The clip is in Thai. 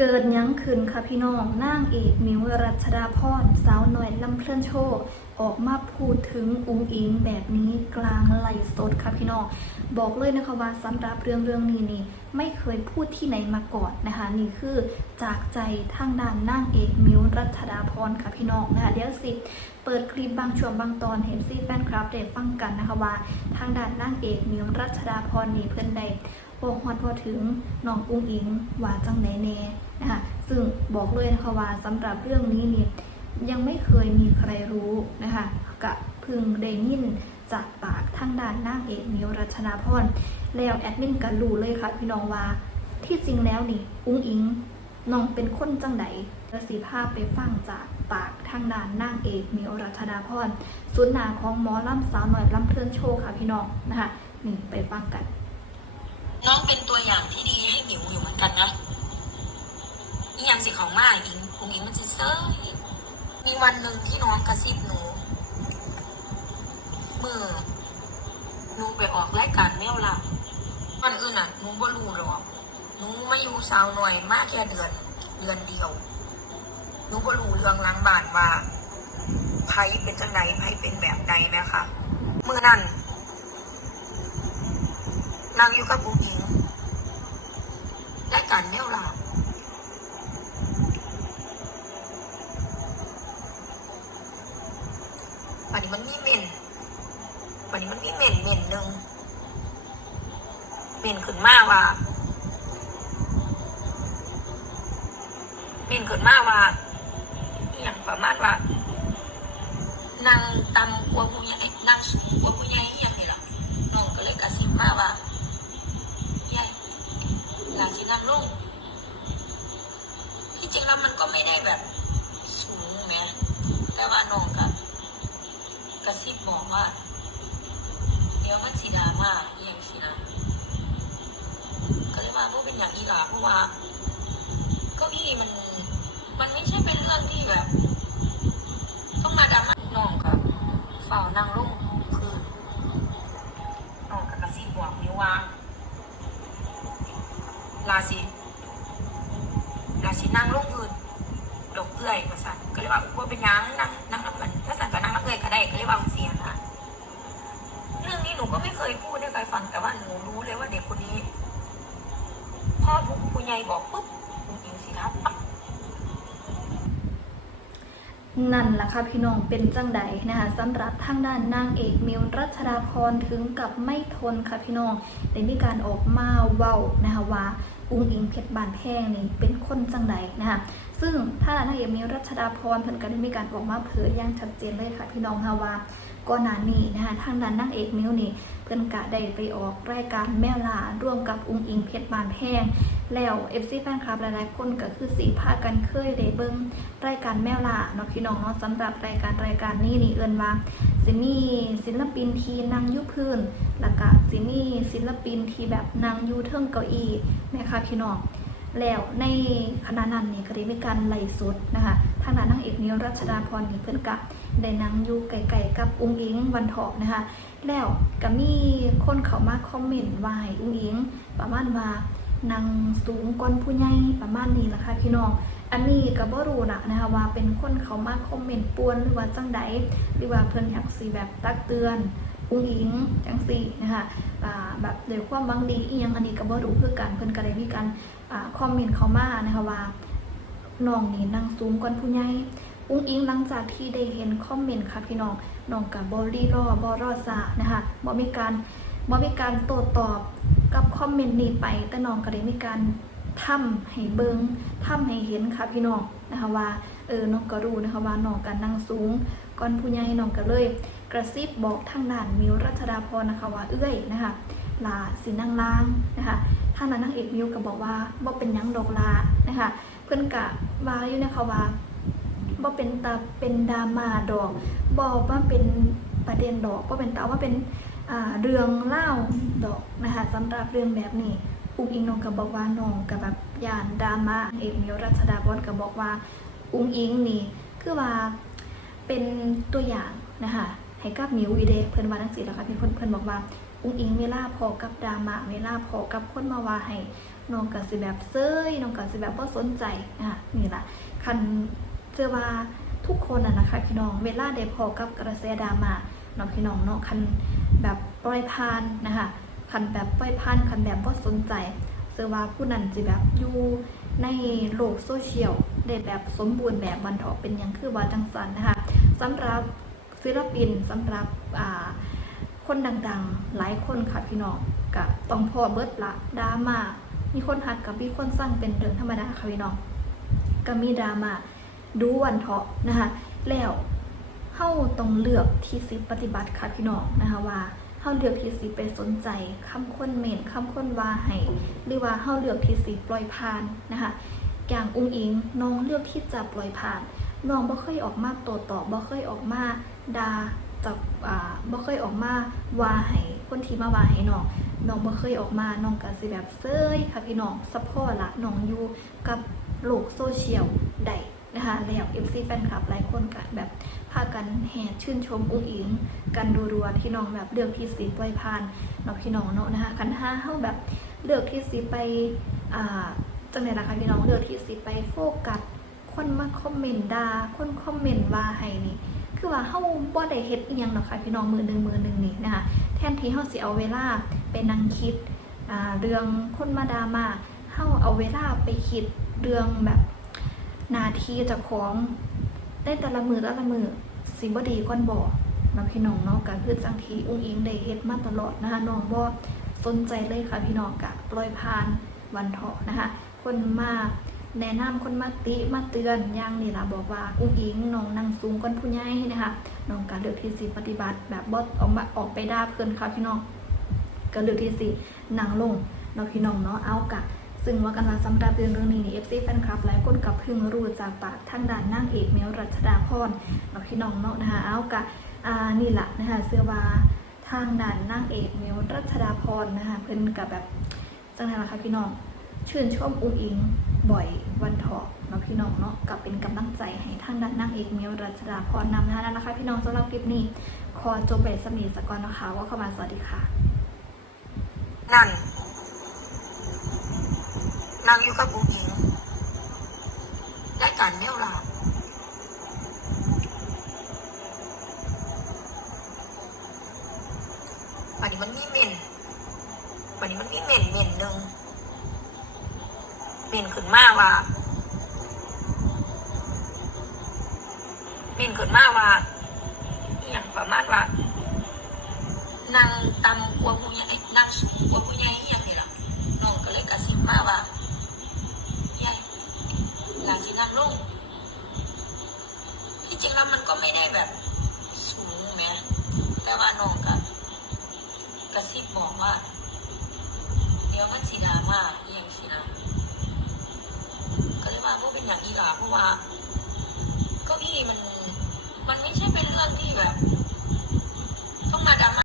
เกิดยังขึ้นค่ะพี่น้องนางเอกมิวรัชดาพรสาวหน่อยลำเพลินโชว์ออกมาพูดถึงอุ้งอิงแบบนี้กลางไลฟ์สดค่ะพี่น้องบอกเลยนะคะว่าสำหรับเรื่องเรื่องนี้นี่ไม่เคยพูดที่ไหนมาก่อนนะคะ นี่คือจากใจทางด้านนางเอกมิวรัชดาพรค่ะพี่น้องนะคะเดี๋ยวสิเปิดคลิปบางช่วงบางตอนเห็นซีแฟนคลับได้ฟังกันนะคะว่า ทางด้านนางเอกมิวรัชดาพรนี่เพื่อนใด บอกฮอดพอถึงน้องอุ้งอิงว่าจังไหนแน่นะคะซึ่งบอกเลยนะคะว่าสำหรับเรื่องนี้นี่ยังไม่เคยมีใครรู้นะคะกะพึงได้ยินจากปากทางด้านนางเอกมิวรัชนาพรแล้วแอดมินก็รู้เลยค่ะพี่น้องว่าที่จริงแล้วนี่อุ้งอิงน้องเป็นคนจังไหนประสีภาพไปฟังจากปากทางด้านนางเอกมิวรัชนาพรสุดหนาของหมอลำสาวหน่อยลำเพลินโชว์ค่ะพี่น้องนะคะนี่ไปฟังกัน น้องเป็นตัวอย่างที่ดีให้หมิวอยู่เหมือนกันนะนี่ยังสิของมาอิงคงอิงมันจะเซยมีวันหนึ่งที่น้องกระซิบหนูเมื่อหนูไปออกรายการแมวล่ะวันอื่นอะหนูบ่รู้หรอกหนูมาอยู่สาวหน่อยมากแค่เดือน เดือนเดียวหนูบ่รู้เรื่องล้างบ้านว่าไผเป็นจังไหนไผเป็นแบบใดไหมคะเมื่อนั้น นางอยู่กับผู้หญิงและการแมวลาวันนี้มันมีเม่นวันนี้มันมีเม่นเม่นหนึ่งเม่นขึ้นมาว่าเม่นขึ้นมาว่าอย่างประมาณว่านางตำกลัวผู้ใหญ่นางสูงกลัวผู้ใหญ่อย่างนี้ล่ะน้องก็เลยกระซิบมาว่าใหญ่หลานสินั่งลงที่จริงแล้วมันก็ ไม่ได้แบบสูงแหมแต่ว่าน้องกับกระซิบบอกว่า เดี๋ยวมันสีดามาอหย่างสินะก็เลยว่าพวกเป็นอย่างอีหลาเพราะว่าเก้าอี้มัน มันไม่ใช่เป็นเรื่องที่แบบ ต้องมาดราม่าน้องกับฝ่าวนั่งลงคือน้องกับกระซิบบอกนิ้วว่าลาสิลาสินั่งลง เลยว่าว่าเป็นยังนั่งนั่งน้ำมันถ้าสั่นก็นั่งน้ำเอื้อยก็ได้ก็เลยว่าเสียนะเรื่องนี้หนูก็ไม่เคยพูดให้ใครฟังแต่ว่าหนูรู้เลยว่าเด็กคนนี้พ่อผู้ผู้ใหญ่บอกปุ๊บจริงสิครับปั๊บนั่นแหละค่ะพี่น้องเป็นจังใดนะคะสำหรับทางด้านนางเอกมิวรัชดาพรถึงกับไม่ทนค่ะพี่น้องได้มีการออกมาเว้านะคะว่าอุ้งอิงเพชรบานแพงนี่เป็นคนจังใดนะคะซึ่งถ้านางเอกมิวรัชดาพรเพิ่นก็ได้มีการออกมาเผยอย่างชัดเจนเลยค่ะพี่น้องค่ะว่าก่อนหน้านี้นะคะทางด้านนางเอกมิวนี่เพิ่นกะได้ไปออกรายการแม่ลาร่วมกับอุ้งอิงเพชรบานแพงแล้วเอฟซีแฟนคลับหลายๆคนก็คือสีพากันเคยได้เบิ่งรายการแมวล่าเนาะพี่น้องเนาะสำหรับรายการรายการนี้นี่เอิ้นว่าสิมีศิลปินที่นั่งยู่พื้นแล้วก็สิมีศิลปินที่แบบนั่งอยู่เทิงเก้าอี้แม่ค่ะพี่น้อง แล้วในขณะนั้นนี่ก็ได้มีการไล่สดนะคะทางด้านนางเอกนิวรัชดาพรนี่เพิ่อนก็ได้นั่งอยู่ไกลๆกับอุ้งอิงวันทองนะคะ แล้วก็มีคนเข้ามาคอมเมนต์ว่าให้อุ้งอิง ประมาณว่านางสูงก้นผู้ใหญ่ประมาณนี้ละค่ะพี่น้อง อันนี้ก็บ่รู้นะนะคะว่าเป็นคนเขามาคอมเมนต์ป่วนหรือว่าจังใดหรือว่าเพิ่อนอยากสิแบบตักเตือน อุ้งอิงจังสี่นะคะแบบโดยความหวังดีอียังอันนี้ก็บ่รู้คือกันเพิ่นก็ได้มีการคอมเมนต์เข้ามานะคะว่าน้องนี่นางสูงก้นผู้ใหญ่อุ้งอิงหลังจากที่ได้เห็นคอมเมนต์ค่ะพี่น้องน้องก็บ่รีรอบ่รอซานะคะบ่มีการบ่มีการโต้ตอบกับคอมเมนต์นี้ไปแต่น้องก็ได้มีการทำให้เบิงทำให้เห็นค่ะพี่น้องนะคะว่าเออน้องก็รู้นะคะว่าน้องกันนั่งสูงก่อนผู้ใหญ่น้องก็เลย กระซิบบอกทางด้านมิวรัชดาพรนะคะว่าเอื้อยนะคะลาสินั่งล่างนะคะทางด้านนางเอกมิวก็บอกว่าบ่เป็นยังดอกลานะคะเพื่อนกะว่าอยู่นะคะว่าบ่เป็นตาเป็นดราม่าดอกบ่ว่าเป็นประเด็นดอกบ่เป็นตาว่าเป็นเรื่องเล่าดอกนะคะสำหรับเรื่องแบบนี้อุ้งอิงน้องก็บอกว่าน้องกับแบบยานดราม่าเอกมิวรัชดาพรก็บอกว่าอุ้งอิงนี่คือว่าเป็นตัวอย่างนะคะ ให้กับมิวอีเดเพิ่อนว่าทั้งสี่แล้วค่ะเพิ่อนเพิ่อนบอกว่าอุ้งอิงเวลาพอกับดราม่าเวลาพอกับคนมาว่าให้น้องก็สิแบบเซยน้องก็สิแบบบ่สนใจอะนี่แหละคันเจอว่าทุกคนน่ะนะคะพี่น้องเวลาได้พอกับกระแสดราม่าเนาะพี่น้องเนาะคันแบบปล่อยผ่านนะคะคันแบบปล่อยผ่านคันแบบบ่สนใจเชื่อว่าผู้นั้นสิแบบอยู่ในโลกโซเชียลได้แบบสมบูรณ์แบบบันทาะเป็นหยังคือว่าจังสันนะคะสำหรับ ศิลปินสำหรับคนดังๆ หลายคนค่ะพี่น้องกะต้องพอเบิดละดราม่ามีคนหักกับมีคนสร้างเป็นเรื่องธรรมดาค่ะพี่น้องก็มีดราม่าดูวันเถาะนะคะแล้วเฮาต้องเลือกที่สิปฏิบัติค่ะพี่น้องนะคะว่าเฮาเลือกที่สิไปสนใจคำคนเมนคำคนว่าให้หรือว่าเฮาเลือกที่สิปล่อยผ่านนะคะอย่างอุ้งอิงน้องเลือกที่จะปล่อยผ่าน น้องบ่เคยออกมาโตตอบบ่เคยออกมาด่าจากอ่าบ่เคยออกมาว่าให้คนที่มาว่าให้น้องน้องบ่เคยออกมาน้องก็สิแบบเซยค่ะพี่น้องซัพพอร์ตละน้องอยู่กับโลกโซเชียลได้นะคะแล้ว FC แฟนคลับหลายคนก็แบบพากันแห่ชื่นชมอุ้งอิง กันรัวๆที่น้องแบบเลือกที่สิปล่อยผ่านเนาะพี่น้องเนาะนะคะคันห้าเฮาแบบเลือกที่สิไปอ่าจังได๋ล่ะคะพี่น้องเลือกที่สิไปโฟกัส คนมาคอมเมนต์ด่าคนคอมเมนต์ว่าให้นี่คือว่าเฮาบ่ได้เฮ็ดอีหยังหรอกค่ะพี่น้องมือหนึ่งมือหนึ่งนี่นะคะแทนที่เฮาสิเอาเวลาไปนั่งคิดอ่าเรื่องคนมาดามาเฮาเอาเวลาไปคิดเรื่องแบบหนาทีจ้าของได้แต่ละมือแต่ละมือสิบ่ดีก่อนบ่เนาะพี่น้องเนาะก็คือจังทีอุ้งอิงได้เฮ็ดมาตลอดนะคะน้องบ่สนใจเลยค่ะพี่น้องกะปล่อยผ่านวันเถาะนะคะ คนมา แนะนำคนมาติมาเตือนอย่างนี่ล่ะบอกว่าอุ้งอิงน้องนั่งสูงก้นผู้ใหญ่นะคะน้องก็เลือกที่สิปฏิบัติแบบบดออกมาออกไปด่าเพื่อนค่ะพี่น้องก็เลือกที่สินั่งลงเนาพี่น้องเนาะเอากะซึ่งว่ากันว่าสำหรับเรื่องเรื่องนี้นี่เอฟซีแฟนคลับหลายคนกับเพิ่งรู้จากปากทางด้านนางเอกเมลรัชดาพรเนาพี่น้องเนาะนะคะเอากะอ่านี่แหละนะคะเสื้อว่าทางด้านนางเอกเมลรัชดาพรนะคะเพิ่อนกับแบบจังไงล่ะคะพี่น้องชื่นชมอุ้งอิง บ่อยวันเถาะเนาะพี่น้องเนาะกับเป็นกำลังใจให้ทางด้านนางเอกเมียวรัชดาพรนำนะคะนะคะ พี่น้องสำหรับคลิปนี้ขอจบไปสมีสกอนนะคะว่าเข้ามาสวัสดีค่ะนั่นนางอยู่กับบุ๋งอิงได้การแนวลาบวันนี้มันมีเมนวันนี้มันมีเมนเมนหนึ่ง ม่นขึ้นมาว่าเม่นขึ้นมาว่าอย่างประมาณว่านางตำกลัวผู้ใหญ่นางสูงกลัวผู้ใหญ่อย่างนี้ล่ะน้องก็เลยกระซิบมาว่าใหญ่หลานสินางลงที่จริงแล้วมันก็ไม่ได้แบบสูงแหมแต่ว่าน้องก็กระซิบบอกว่าเดี๋ยวมันสีดามาอหย่างสินะ ทางก็เป็นอย่างนี้ล่ะเพราะว่าก็พี่มัน มันไม่ใช่เป็นเรื่องที่แบบ ต้องมาดราม่า